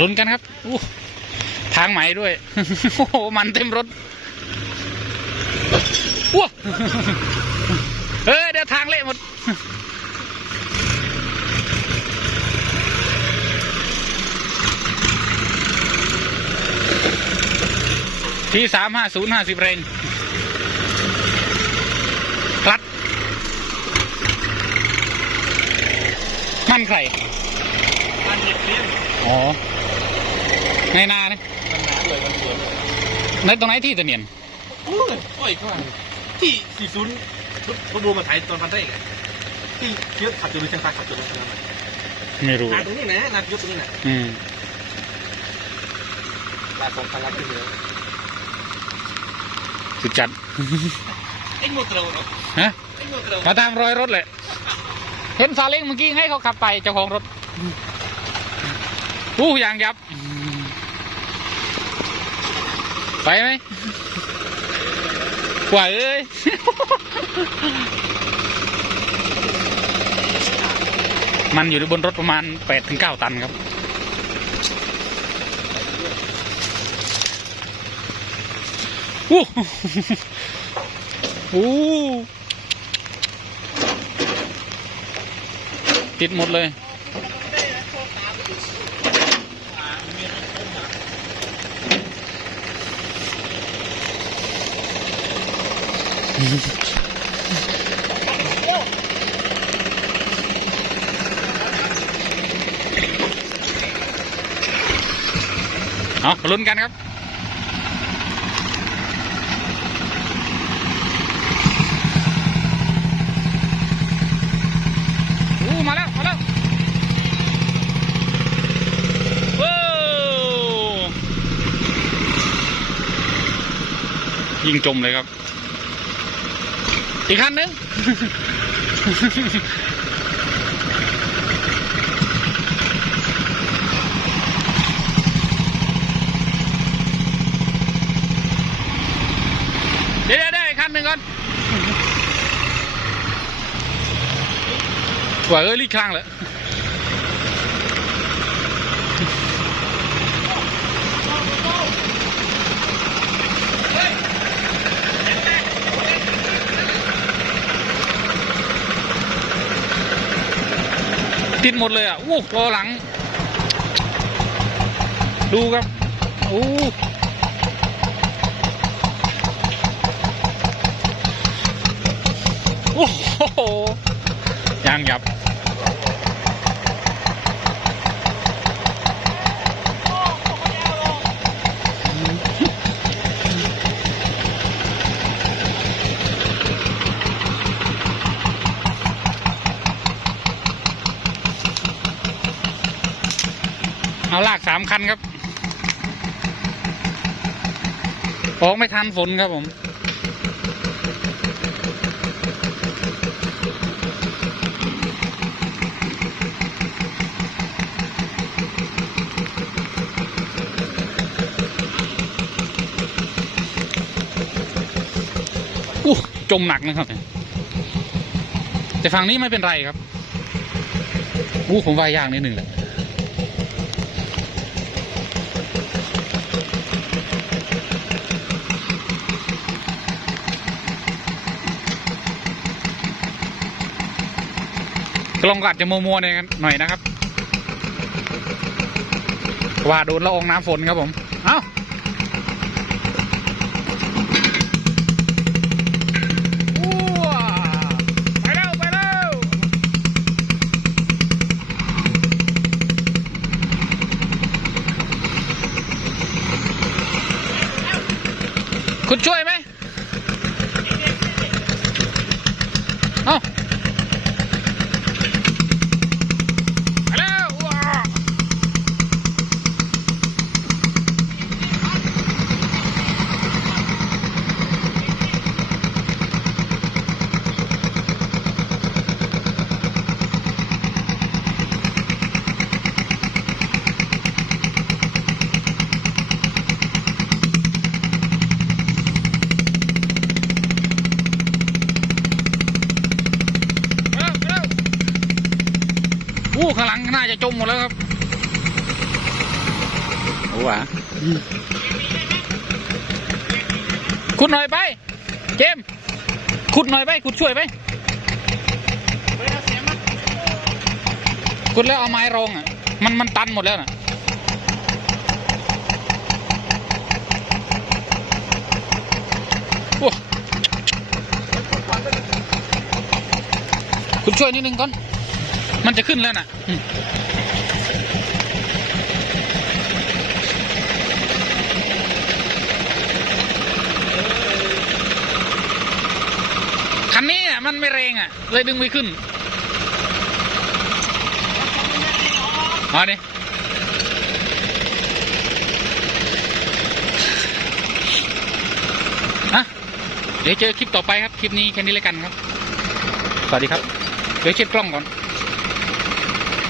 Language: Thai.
ลุ้นกันครับอู้ทางใหม่ด้วย โอ้โห มันเต็มรถว้าเฮ้ยเดี๋ยวทางเละหมด ที่สามห้าศูนย์ห้าสิบเรงคลัดมัน ใครมันเด็กเลี้ยงอ๋อในนาเนี่ยมันหนาเลยมันสวยในตรงไหนที่ตะเนียนโอ้ยโอ้ยก็ที่สี่ศูนย์รถดูมาถ่ายตอนพันได้ไงที่เที่ยวขับอยู่ในเชียงรายขับอยู่ในเชียงรายไม่รู้นานตรงนี้นะนานยกตรงนี้นะอืมลาสองพันล้านที่เหลือสุดจัดไอ้โมเตอร์ฮะไอ้โมเตอร์มาตามรอยรถเลย เห็นซาเล้งเมื่อกี้ให้เขาขับไปเจ้าของรถอู้ยางยับ ไปไหมกว่าเอ้ยมันอยู่บนรถประมาณแปดถึงเก้าตันครับอู้อู้ ติดหมดเลย เอาลุ้นกันครับ อู้มาแล้ว มาแล้วว้าว ยิงจมเลยครับ อีกคันหนึงเดี๋ยวเดี๋ยวเดี๋ยวอีกคันหนึ่งก่อนว่าเอ้ยรีบคลางเลย ติดหมดเลยอะอู้อหลัง ดูครับอู้โอ้โหยางหยับ เอาลากสามคันครับออกไม่ทันฝนครับผม อู้จมหนักนะครับ แต่ฝั่งนี้ไม่เป็นไรครับ อู้ผมว่ายากนิดหนึ่งแหละ กล้องก็อาจจะมัวๆหน่อยนหน่อยนะครับ ว่าโดนละอองน้ำฝนครับผม เอ้าว้าไปแล้วไปแล้วคุณช่วยไหม ลังน่าจะจมหมดแล้วครับโอ้หวะขุดหน่อยไป เจมส์ขุดหน่อยไปขุดช่วยไปขุดแล้วเอาไม้รองอะ มันมันตันหมดแล้วน่ะโอ้คุณช่วยนิดนึงก่อน มันจะขึ้นแล้วน่ะ คันนี้อะมันไม่แรงอะ เลยดึงไม่ขึ้นเอาดิฮะเดี๋ยวเจอคลิปต่อไปครับ คลิปนี้แค่นี้แล้วกันครับ สวัสดีครับ เดี๋ยวเช็ดกล้องก่อน